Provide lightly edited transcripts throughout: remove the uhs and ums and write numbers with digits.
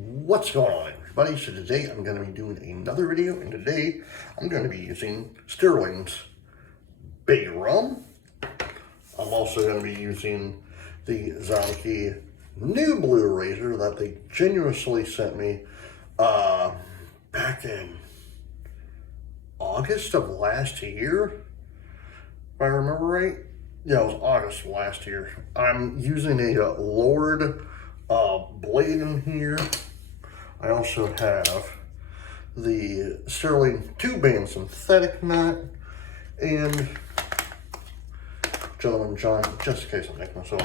What's going on, everybody? So today I'm going to be doing another video, and today I'm going to be using Stirling's Big Rum. I'm also going to be using the Zonky new Blue Razor that they generously sent me back in August of last year, if I remember right. Yeah, it was August of last year. I'm using a Lord blade in here. I also have the Stirling 2-band synthetic knot, and Gentleman John, just in case I make myself,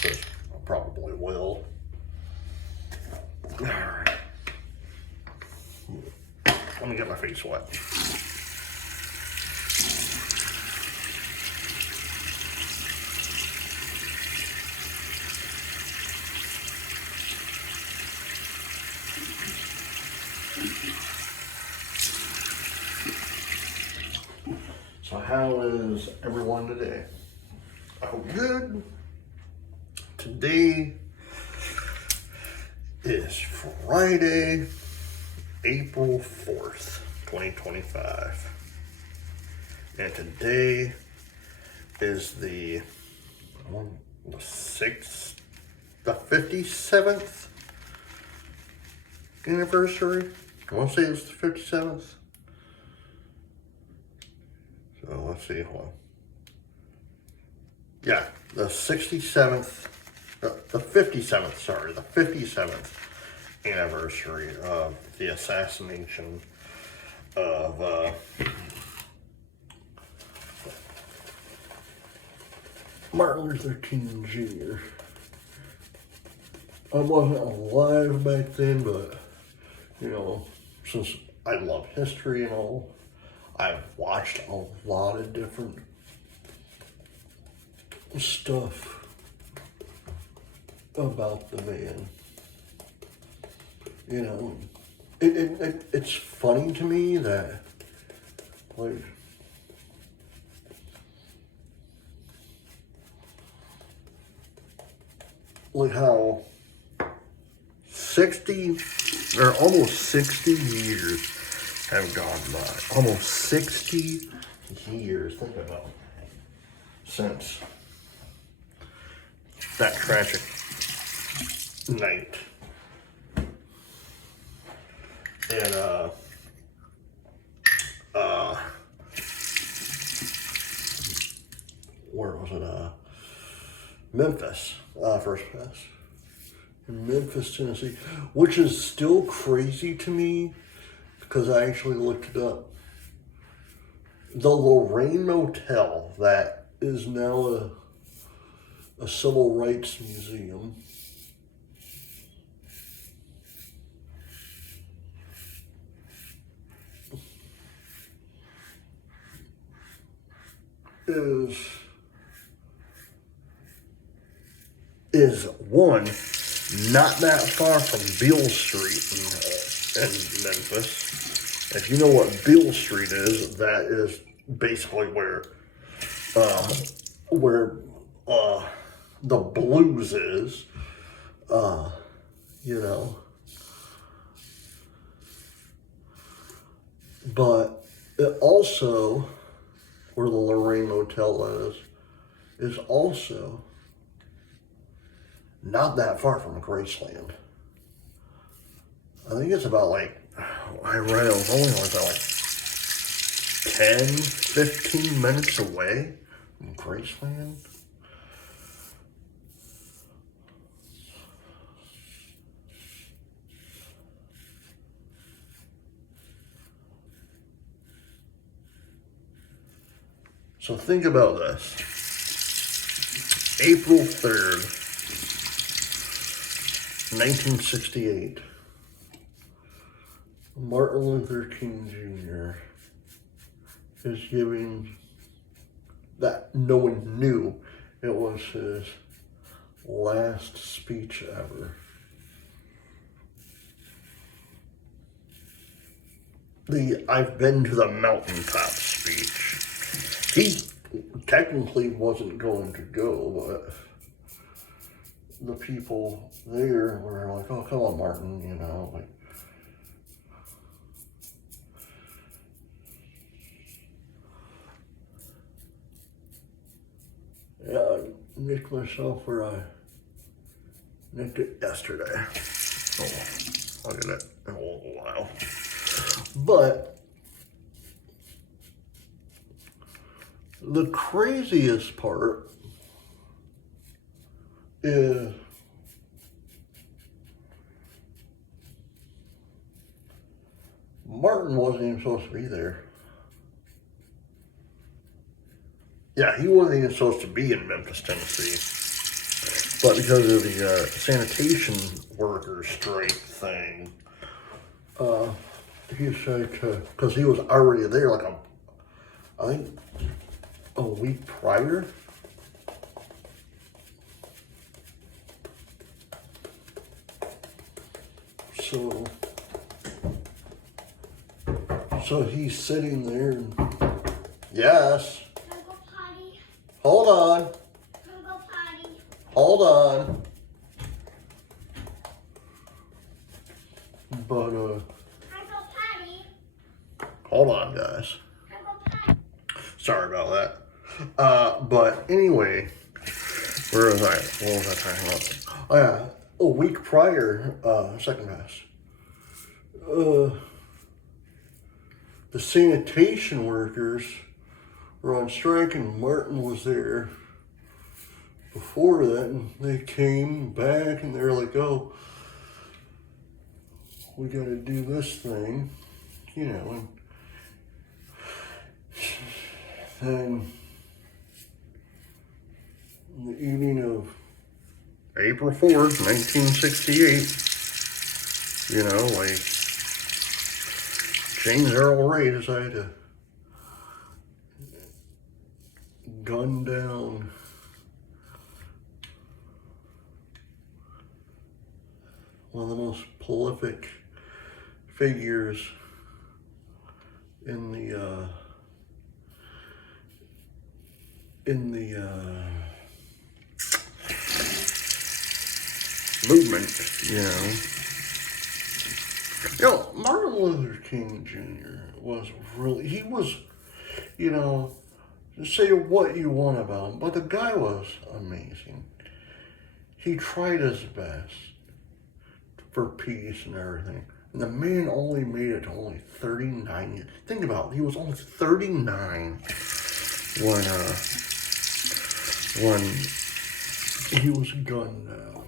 because I probably will. Alright. Let me get my face wet. So how is everyone today? I hope good. Today is Friday, April 4th, 2025. And today is the 57th anniversary. I want to say it's the 57th. So let's see, hold on. Yeah, the 57th, the 57th, sorry, the 57th anniversary of the assassination of Martin Luther King Jr. I wasn't alive back then, but, you know, since I love history and all, I've watched a lot of different stuff about the man. You know, it's funny to me that, like how 60 or almost 60 years have gone by. Almost 60 years, think about it, since that tragic night. And where was it? Memphis, First Pass. In Memphis, Tennessee, which is still crazy to me because I actually looked it up. The Lorraine Motel, that is now a civil rights museum, is one not that far from Beale Street in Memphis. If you know what Beale Street is, that is basically where the blues is, you know. But it also, where the Lorraine Motel is also not that far from Graceland. I think it's about I read it was only about 10, 15 minutes away from Graceland. So think about this. April 3rd, 1968. Martin Luther King Jr. is giving that no one knew it was his last speech ever. The I've been to the mountaintop speech. He technically wasn't going to go, but the people there were like, oh, come on, Martin, you know, like, yeah, I nicked myself where I nicked it yesterday. Oh, I'll get it in a little while. But the craziest part is Martin wasn't even supposed to be there. Yeah, he wasn't even supposed to be in Memphis, Tennessee. But because of the sanitation workers strike thing, he said, because he was already there like I think a week prior. So he's sitting there and, yes. Can I go potty? Hold on. Can I go potty? Hold on. But, Can I go potty? hold on, guys. Can I go potty? Sorry about that. But anyway, where was I? What was I talking about? Oh, yeah. A week prior, second pass. The sanitation workers were on strike and Martin was there before that, and they came back and they're like, oh, we got to do this thing, you know, and in the evening of April 4th, 1968, you know, like, James Earl Ray decided to gun down one of the most prolific figures in the movement, you know. You know, Martin Luther King Jr. was really, he was, you know, say what you want about him, but the guy was amazing. He tried his best for peace and everything. And the man only made it to only 39 years. Think about it, he was only 39 when he was gunned down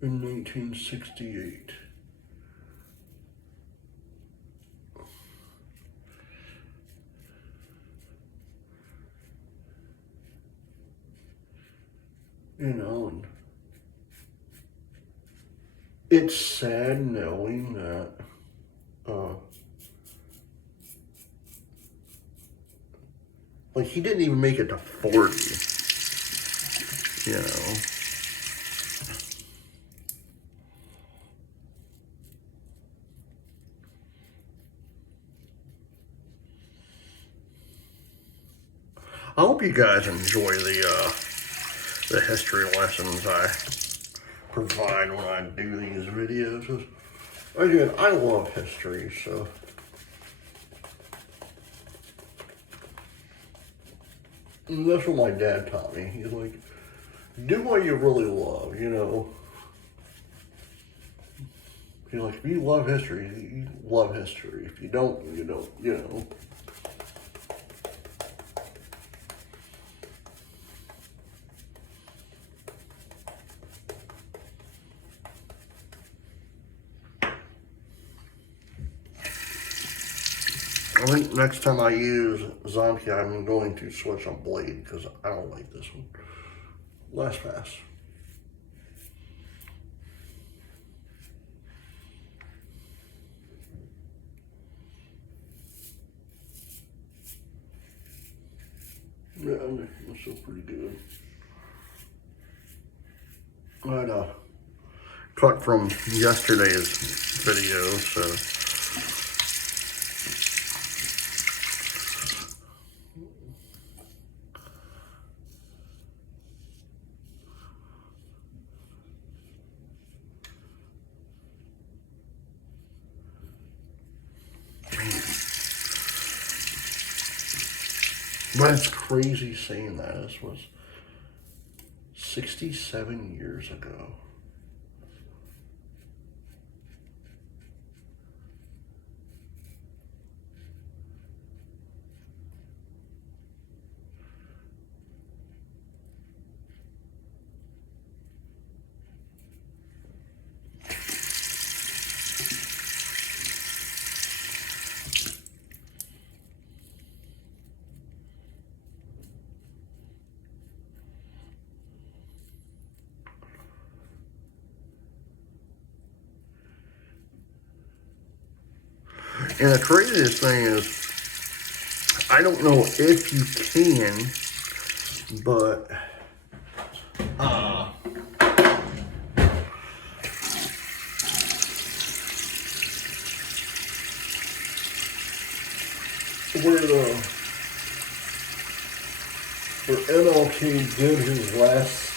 in 1968. You know, and it's sad knowing that like he didn't even make it to 40, you know. I hope you guys enjoy the history lessons I provide when I do these videos. Again, I love history, so. And that's what my dad taught me. He's like, do what you really love, you know. He's like, if you love history, you love history. If you don't, you don't, you know. I think next time I use Zonky, I'm going to switch on blade because I don't like this one. Last pass. Yeah, that's still pretty good. I had a cut from yesterday's video, so. But it's crazy saying that. This was 67 years ago. And the craziest thing is, I don't know if you can, but where MLK did his last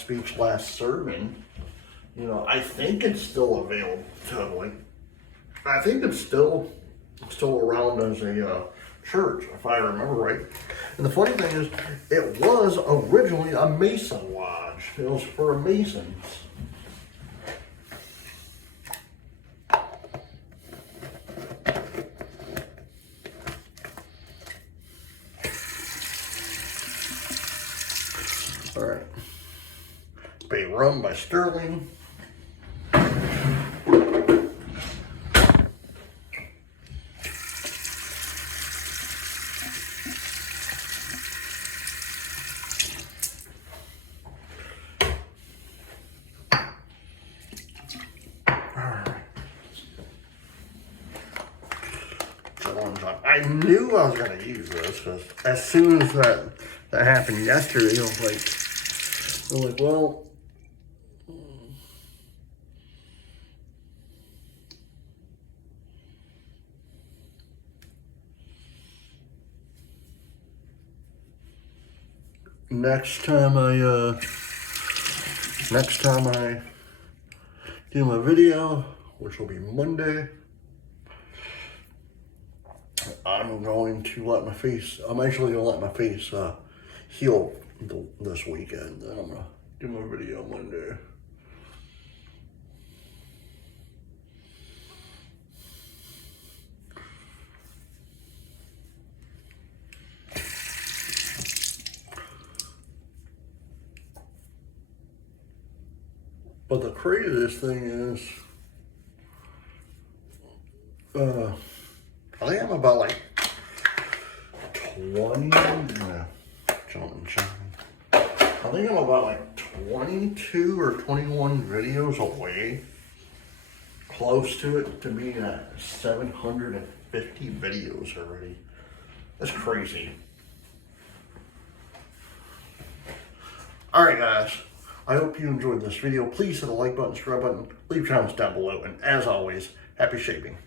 speech, last sermon, you know, I think it's still available totally. I think it's still around as a church, if I remember right. And the funny thing is, it was originally a Mason lodge. It was for Masons. All right. It's being run by Stirling. I knew I was going to use this because as soon as that happened yesterday, I was like, well, next time I do my video, which will be Monday, I'm actually going to let my face heal this weekend. Then I'm going to do my video Monday. But the craziest thing is, I think I'm about like 20, I think I'm about like 22 or 21 videos away, close to it, to being at 750 videos already. That's crazy. All right, guys. I hope you enjoyed this video. Please hit the like button, subscribe button, leave comments down below, and as always, happy shaping.